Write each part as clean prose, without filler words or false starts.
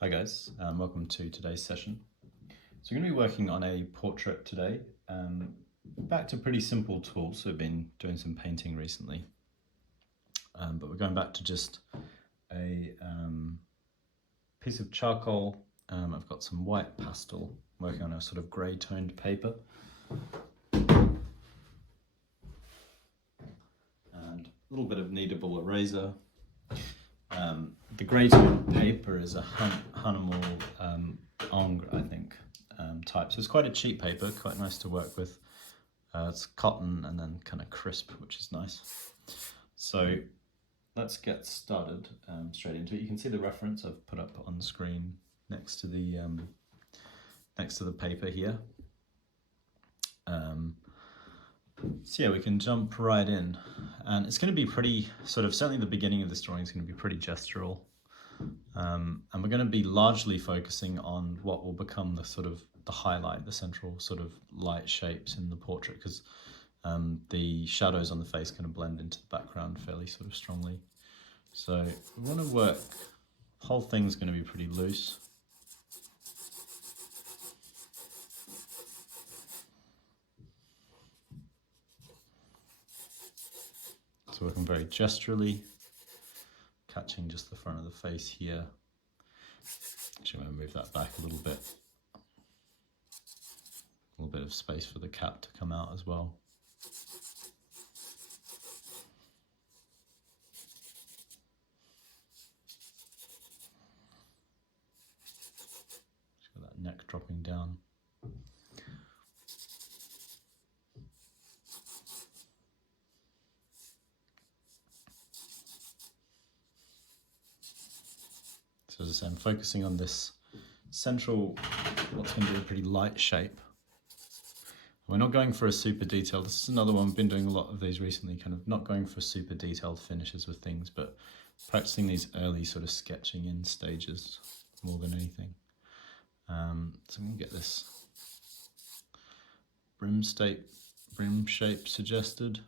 Hi guys, welcome to today's session. So we're going to be working on a portrait today. Back to pretty simple tools, so we've been doing some painting recently. But we're going back to just a piece of charcoal. I've got some white pastel, working on a sort of grey toned paper. And a little bit of Kneadable eraser. The grey toned paper is a Hahnemal Angre, I think, type. So it's quite a cheap paper, quite nice to work with. It's cotton and then kind of crisp, which is nice. So let's get started straight into it. You can see the reference I've put up on the screen next to the paper here. So yeah, we can jump right in, and it's going to be pretty certainly the beginning of this drawing is going to be pretty gestural, and we're going to be largely focusing on what will become the highlight, the central sort of light shapes in the portrait, because the shadows on the face kind of blend into the background fairly sort of strongly. So we want to work, the whole thing's going to be pretty loose. So working very gesturally, catching just the front of the face here. Actually, I'm going to move that back a little bit. A little bit of space for the cap to come out as well. Just got that neck dropping down. So as I say, I'm focusing on this central, what's going to be a pretty light shape. We're not going for a super detailed, this is another one, we've been doing a lot of these recently, kind of not going for super detailed finishes with things, but practicing these early sort of sketching in stages more than anything. So I'm going to get this brim shape suggested.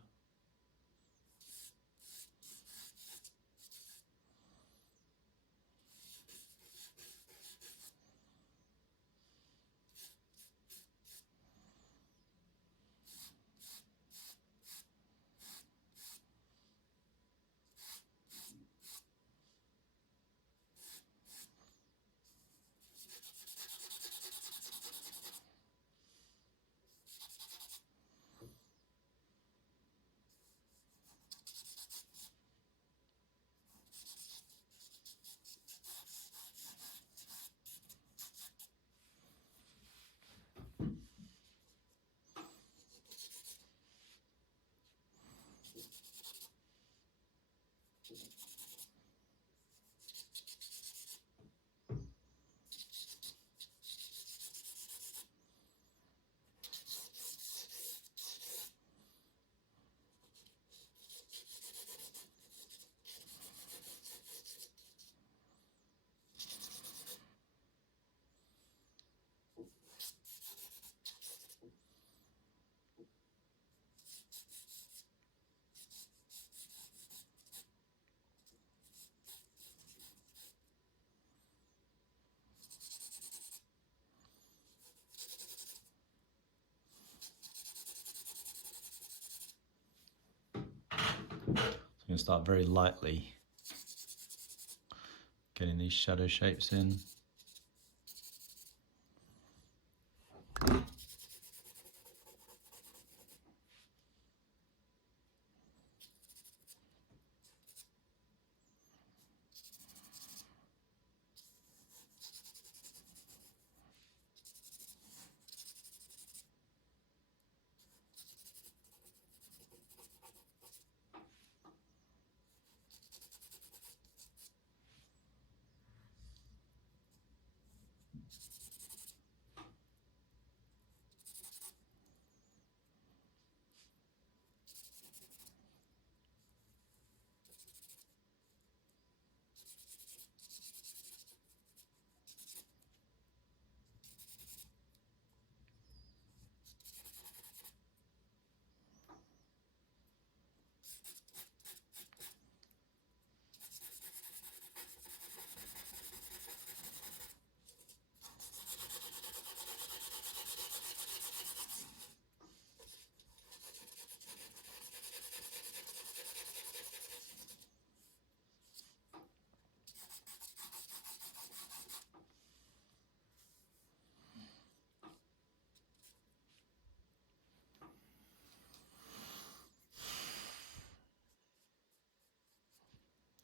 So I'm going to start very lightly getting these shadow shapes in.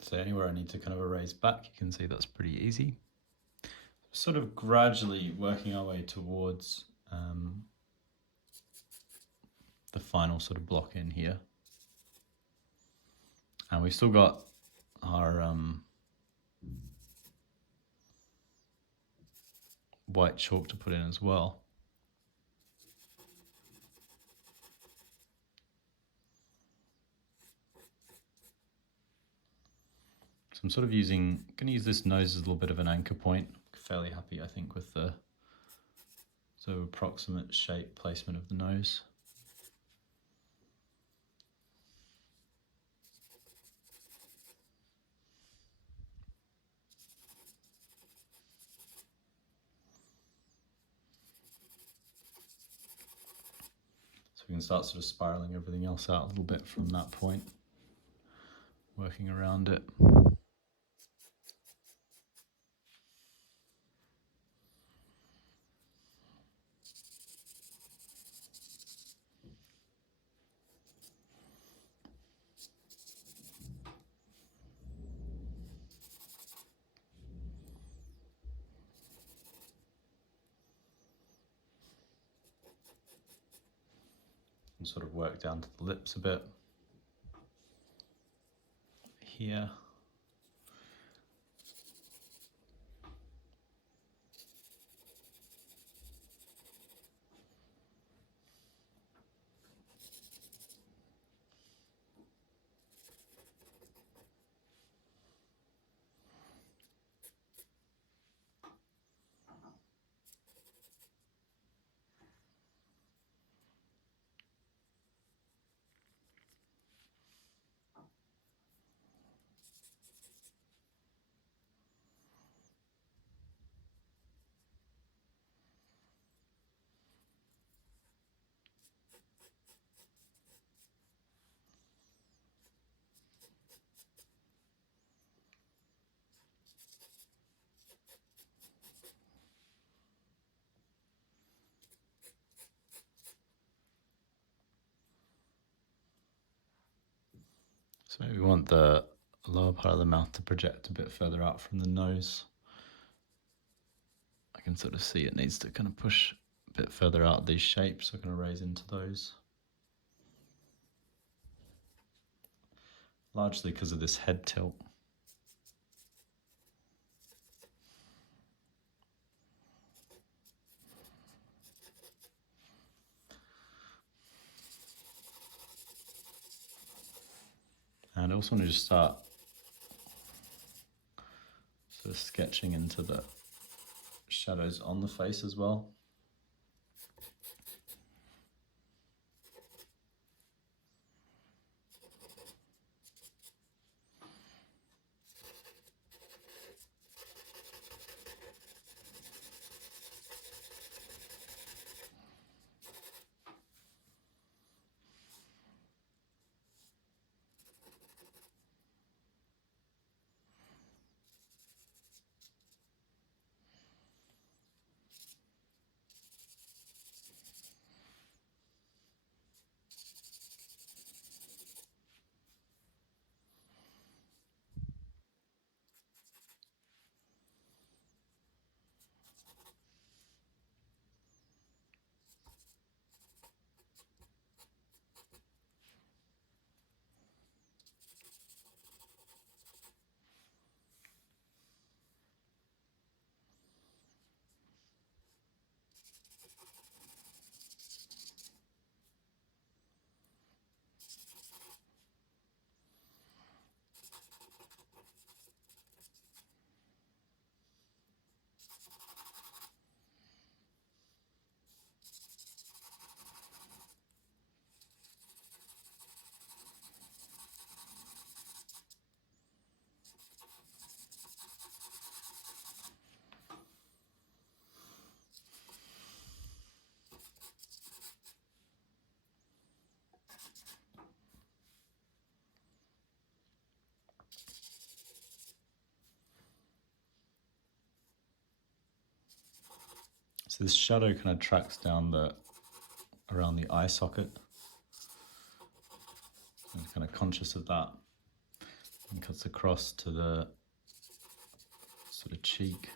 So anywhere I need to kind of erase back, you can see that's pretty easy. Sort of gradually working our way towards the final sort of block in here. And we've still got our white chalk to put in as well. So I'm sort of going to use this nose as a little bit of an anchor point. Fairly happy, I think, with the sort of approximate shape placement of the nose. So we can start sort of spiraling everything else out a little bit from that point, working around it. And sort of work down to the lips a bit here. So maybe we want the lower part of the mouth to project a bit further out from the nose. I can sort of see it needs to kind of push a bit further out these shapes, so I'm going to raise into those. Largely because of this head tilt. And I also want to just start sort of sketching into the shadows on the face as well. So this shadow kind of tracks down around the eye socket. I'm kind of conscious of that. and cuts across to the sort of cheek.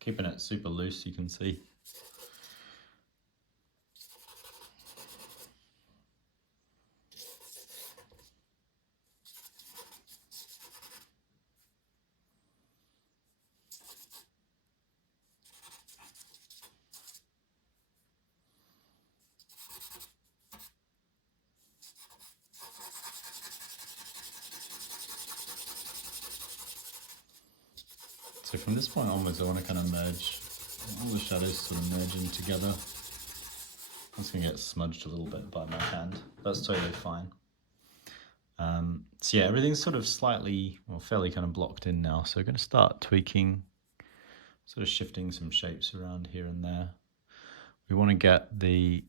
Keeping it super loose, you can see. So from this point onwards, I want to kind of merge all the shadows, sort of merging together. It's going to get smudged a little bit by my hand. That's totally fine. So yeah, everything's sort of slightly, well, fairly kind of blocked in now. So we're going to start tweaking, sort of shifting some shapes around here and there. We want to get this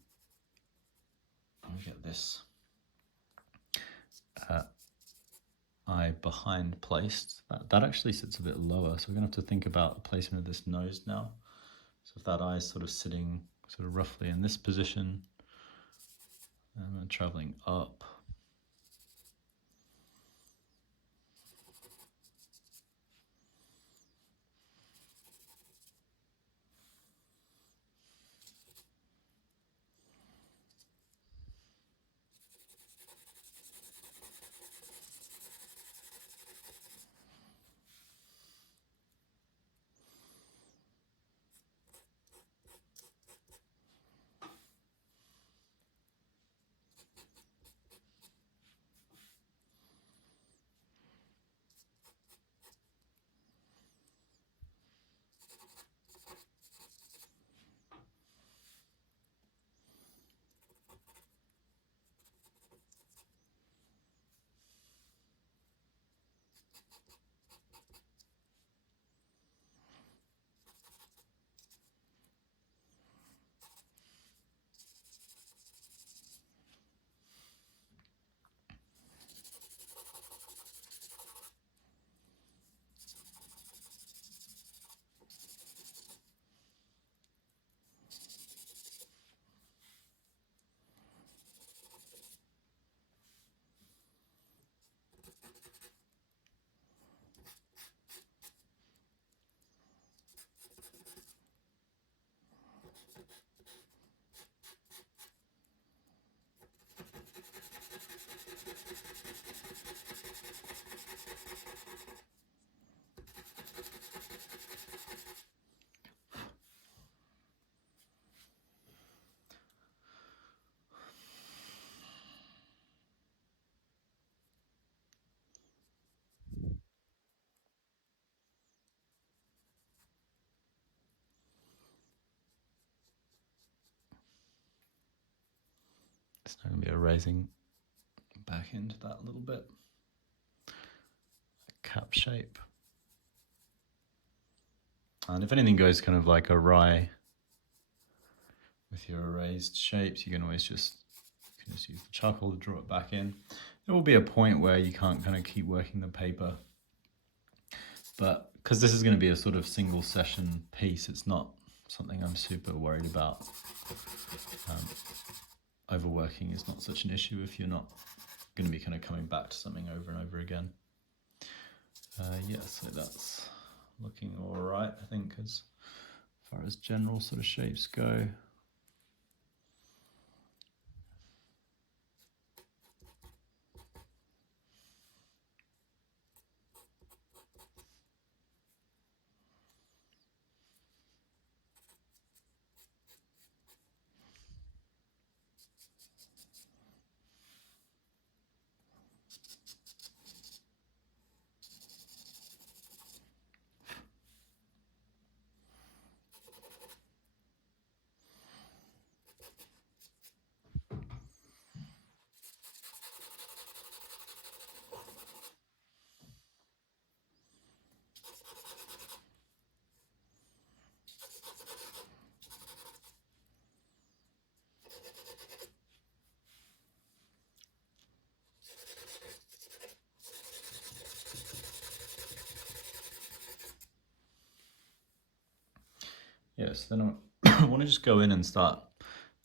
eye behind placed. That actually sits a bit lower, so we're going to have to think about the placement of this nose now. So if that eye is sort of sitting sort of roughly in this position, and then traveling up. It's now going to be erasing back into that a little bit. Cap shape. And if anything goes kind of like awry with your erased shapes, you can always just use the charcoal to draw it back in. There will be a point where you can't kind of keep working the paper, but because this is going to be a sort of single session piece, it's not something I'm super worried about. Overworking is not such an issue if you're not going to be kind of coming back to something over and over again. Yeah, so that's looking all right, I think, as far as general sort of shapes go. Yes, then I want to just go in and start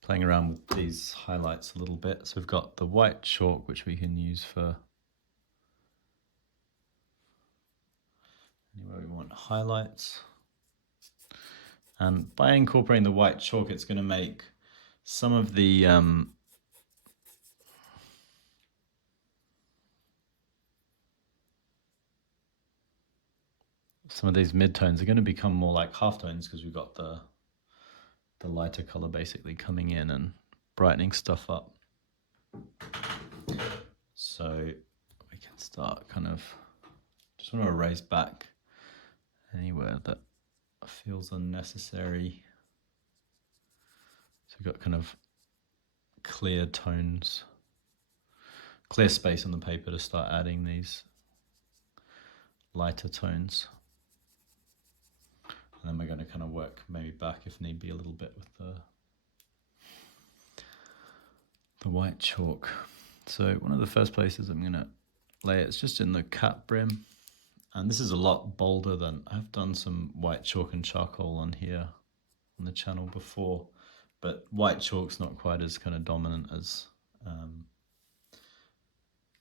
playing around with these highlights a little bit. So we've got the white chalk, which we can use for anywhere we want highlights. And by incorporating the white chalk, it's going to make some of the some of these midtones are going to become more like halftones because we've got the lighter color basically coming in and brightening stuff up. So we can start kind of, just want to erase back anywhere that feels unnecessary. So we've got kind of clear tones, clear space on the paper to start adding these lighter tones. And then we're going to kind of work maybe back if need be a little bit with the white chalk. So one of the first places I'm going to lay it's just in the cap brim. And this is a lot bolder than, I've done some white chalk and charcoal on here on the channel before, but white chalk's not quite as kind of dominant as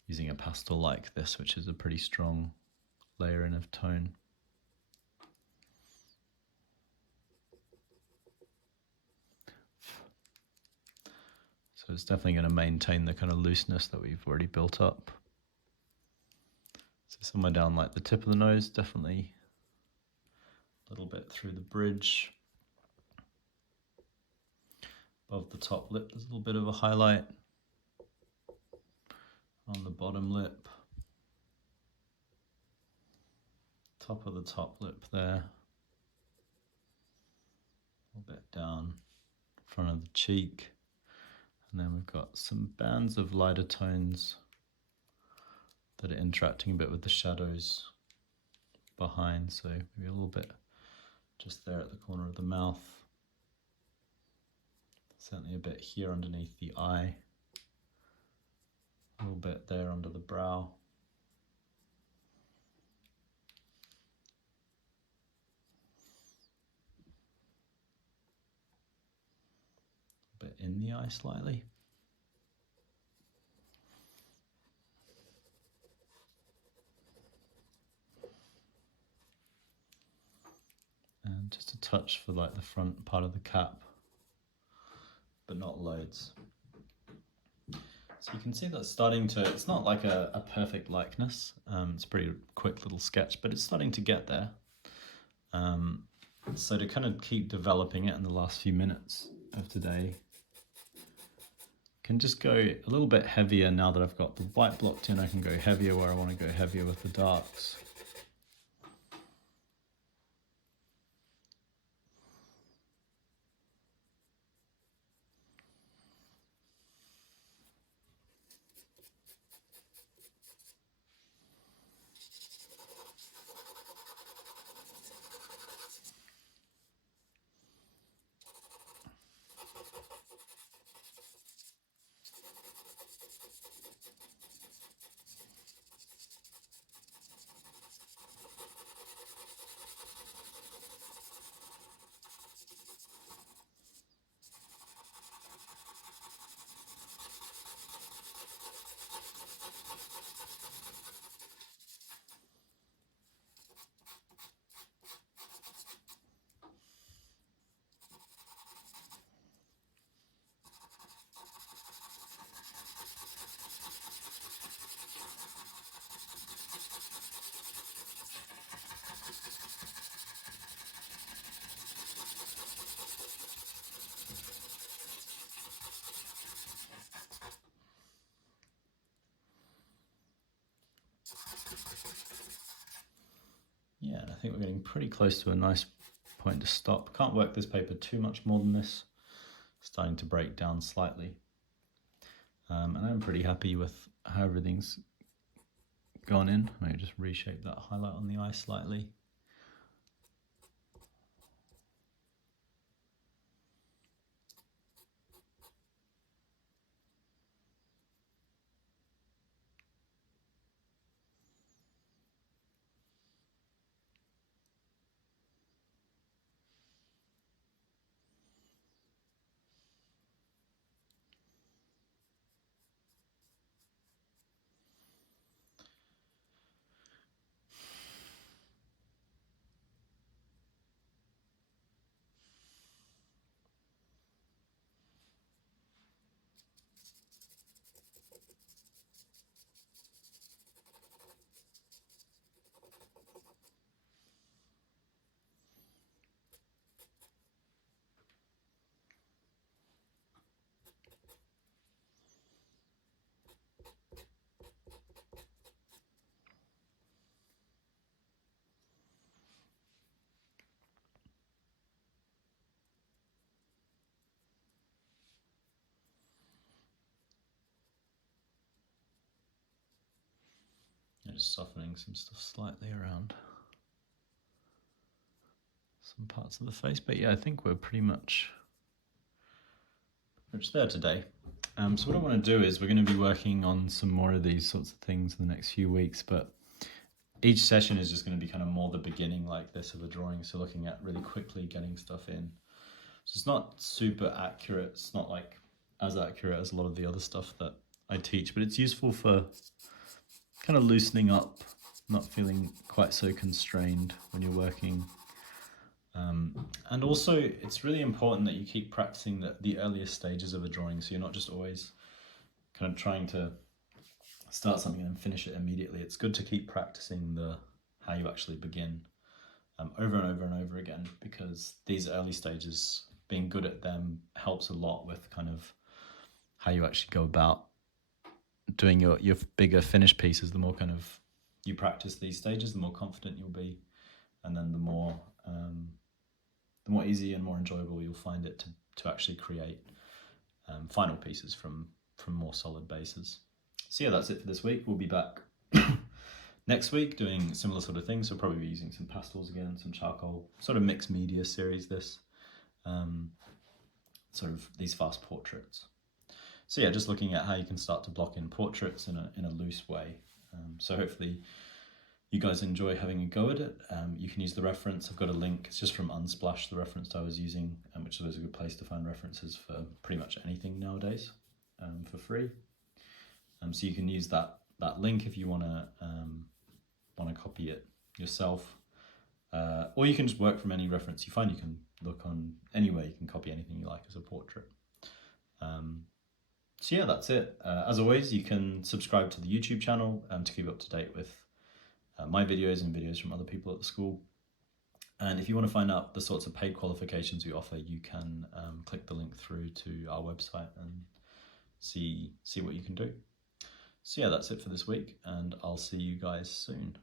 using a pastel like this, which is a pretty strong layering of tone. So it's definitely going to maintain the kind of looseness that we've already built up. So somewhere down like the tip of the nose, definitely a little bit through the bridge. Above the top lip, there's a little bit of a highlight. On the bottom lip. Top of the top lip there. A little bit down front of the cheek. And then we've got some bands of lighter tones that are interacting a bit with the shadows behind. So maybe a little bit just there at the corner of the mouth. Certainly a bit here underneath the eye. A little bit there under the brow. A bit in the eye slightly. And just a touch for like the front part of the cap, but not loads. So you can see that's starting to, it's not like a perfect likeness. It's a pretty quick little sketch, but it's starting to get there. So to kind of keep developing it in the last few minutes of today, can just go a little bit heavier now that I've got the white blocked in. I can go heavier where I want to go heavier with the darks. Yeah, I think we're getting pretty close to a nice point to stop. Can't work this paper too much more than this. Starting to break down slightly. And I'm pretty happy with how everything's gone in. I may just reshape that highlight on the eye slightly. just softening some stuff slightly around some parts of the face. But yeah, I think we're pretty much there today. So what I want to do is we're going to be working on some more of these sorts of things in the next few weeks, but each session is just going to be kind of more the beginning like this of a drawing. So looking at really quickly getting stuff in. So it's not super accurate. It's not like as accurate as a lot of the other stuff that I teach, but it's useful for kind of loosening up, not feeling quite so constrained when you're working. And also it's really important that you keep practicing the earliest stages of a drawing, so you're not just always kind of trying to start something and then finish it immediately. It's good to keep practicing how you actually begin over and over and over again, because these early stages, being good at them helps a lot with kind of how you actually go about doing your bigger finished pieces. The more kind of you practice these stages, the more confident you'll be, and then the more easy and more enjoyable you'll find it to actually create final pieces from more solid bases. So yeah, that's it for this week. We'll be back next week doing similar sort of things. So probably be using some pastels again, some charcoal, sort of mixed media series this, sort of these fast portraits. So yeah, just looking at how you can start to block in portraits in a loose way. So hopefully you guys enjoy having a go at it. You can use the reference. I've got a link. It's just from Unsplash, the reference I was using, which is a good place to find references for pretty much anything nowadays for free. So you can use that link if you want to copy it yourself, or you can just work from any reference you find. You can look on anywhere. You can copy anything you like as a portrait. So yeah, that's it. As always, you can subscribe to the YouTube channel to keep up to date with my videos and videos from other people at the school. And if you want to find out the sorts of paid qualifications we offer, you can click the link through to our website and see what you can do. So yeah, that's it for this week, and I'll see you guys soon.